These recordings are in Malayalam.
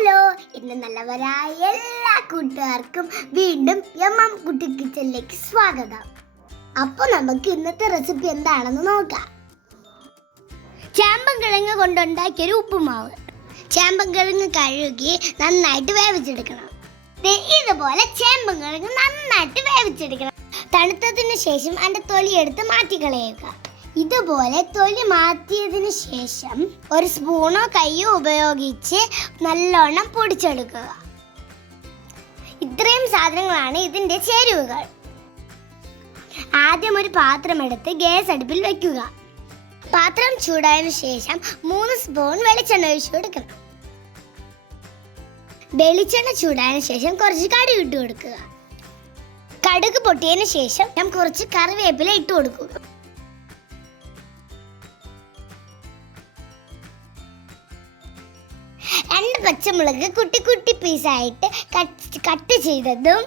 ഹലോ ഇന്ന് നല്ലവരായ എല്ലാ കൂട്ടുകാർക്കും വീണ്ടും എം എം കുട്ടി കിച്ചണിലേക്ക് സ്വാഗതം. അപ്പോൾ നമുക്ക് ഇന്നത്തെ റെസിപ്പി എന്താണെന്ന് നോക്കാം. ചേമ്പൻ കിഴങ്ങ് കൊണ്ടുണ്ടാക്കിയൊരു ഉപ്പുമാവ്. ചേമ്പൻ കിഴങ്ങ് കഴുകി നന്നായിട്ട് വേവിച്ചെടുക്കണം. ഇതുപോലെ ചേമ്പൻ കിഴങ്ങ് നന്നായിട്ട് വേവിച്ചെടുക്കണം. തണുത്തതിന് ശേഷം അതിന്റെ തൊലിയെടുത്ത് മാറ്റി മാറ്റിക്കളയുക. ഇതുപോലെ തൊലി മാറ്റിയതിന് ശേഷം ഒരു സ്പൂണോ കൈയോ ഉപയോഗിച്ച് നല്ലോണം പൊടിച്ചെടുക്കുക. ഇത്രയും സാധനങ്ങളാണ് ഇതിന്റെ ചേരുവകൾ. ആദ്യം ഒരു പാത്രമെടുത്ത് ഗ്യാസ് അടുപ്പിൽ വയ്ക്കുക പാത്രം ചൂടായതിനു ശേഷം മൂന്ന് സ്പൂൺ വെളിച്ചെണ്ണ ഒഴിച്ചു കൊടുക്കണം. വെളിച്ചെണ്ണ ചൂടായതിനു ശേഷം കുറച്ച് കടുക് ഇട്ട് കൊടുക്കുക. കടുക് പൊട്ടിയതിനു ശേഷം ഞാൻ കുറച്ച് കറിവേപ്പില ഇട്ട് കൊടുക്കുക രണ്ട് പച്ചമുളക് കുട്ടി കുട്ടി പീസായിട്ട് കട്ട് കട്ട് ചെയ്തതും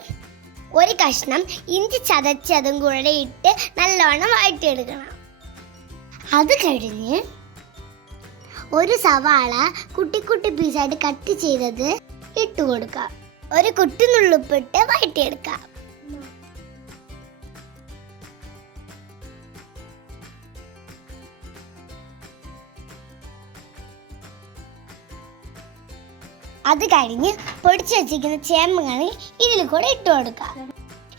ഒരു കഷ്ണം ഇഞ്ചി ചതച്ചതും കൂടെ ഇട്ട് നല്ലോണം വഴറ്റിയെടുക്കണം. അത് കഴിഞ്ഞ് ഒരു സവാള കുട്ടി കുട്ടി പീസായിട്ട് കട്ട് ചെയ്തത് ഇട്ട് കൊടുക്കാം ഒരു കുട്ടി നുള്ളുപ്പിട്ട് വഴറ്റിയെടുക്കാം അത് കഴിഞ്ഞ് പൊടിച്ചു വെച്ചിരിക്കുന്ന ചേമ്പുകൾ ഇതിൽ കൂടെ ഇട്ട് കൊടുക്കാം.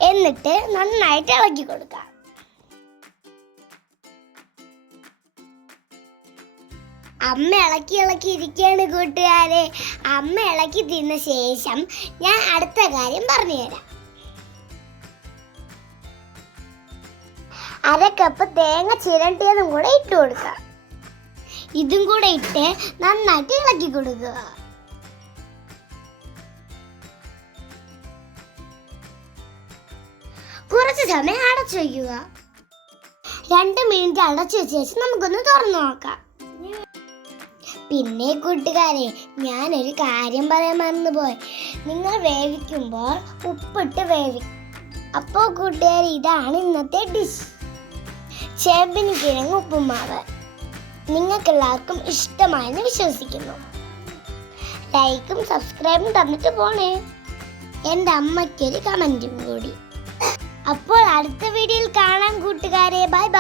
എന്നിട്ട് നന്നായിട്ട് ഇളക്കി കൊടുക്കാം. അമ്മ ഇളക്കി ഇളക്കി ഇരിക്കുകയാണ് കൂട്ടുകാരെ. അമ്മ ഇളക്കി തിന്ന ശേഷം ഞാൻ അടുത്ത കാര്യം പറഞ്ഞുതരാം. അര കപ്പ് തേങ്ങ ചിരണ്ടിയതും കൂടെ ഇട്ട് കൊടുക്കാം. ഇതും കൂടെ ഇട്ട് നന്നായിട്ട് ഇളക്കി കൊടുക്കുക. കുറച്ച് സമയം അടച്ചു വയ്ക്കുക. രണ്ട് മിനിറ്റ് അടച്ചു വെച്ച ശേഷം നമുക്കൊന്ന് തുറന്നു നോക്കാം. പിന്നെ കൂട്ടുകാരെ ഞാനൊരു കാര്യം പറയാൻ മറന്നുപോയി. നിങ്ങൾ വേവിക്കുമ്പോൾ ഉപ്പിട്ട് വേവിക്കും അപ്പോൾ കൂട്ടുകാരെ ഇതാണ് ഇന്നത്തെ ഡിഷ് ചേമ്പിന് കിഴങ്ങ് ഉപ്പുമാവ്. നിങ്ങൾക്കെല്ലാവർക്കും ഇഷ്ടമായെന്ന് വിശ്വസിക്കുന്നു. ലൈക്കും സബ്സ്ക്രൈബും തന്നിട്ട് പോണേ. എന്റെ അമ്മയ്ക്കൊരു കമന്റും കൂടി. അപ്പോൾ അടുത്ത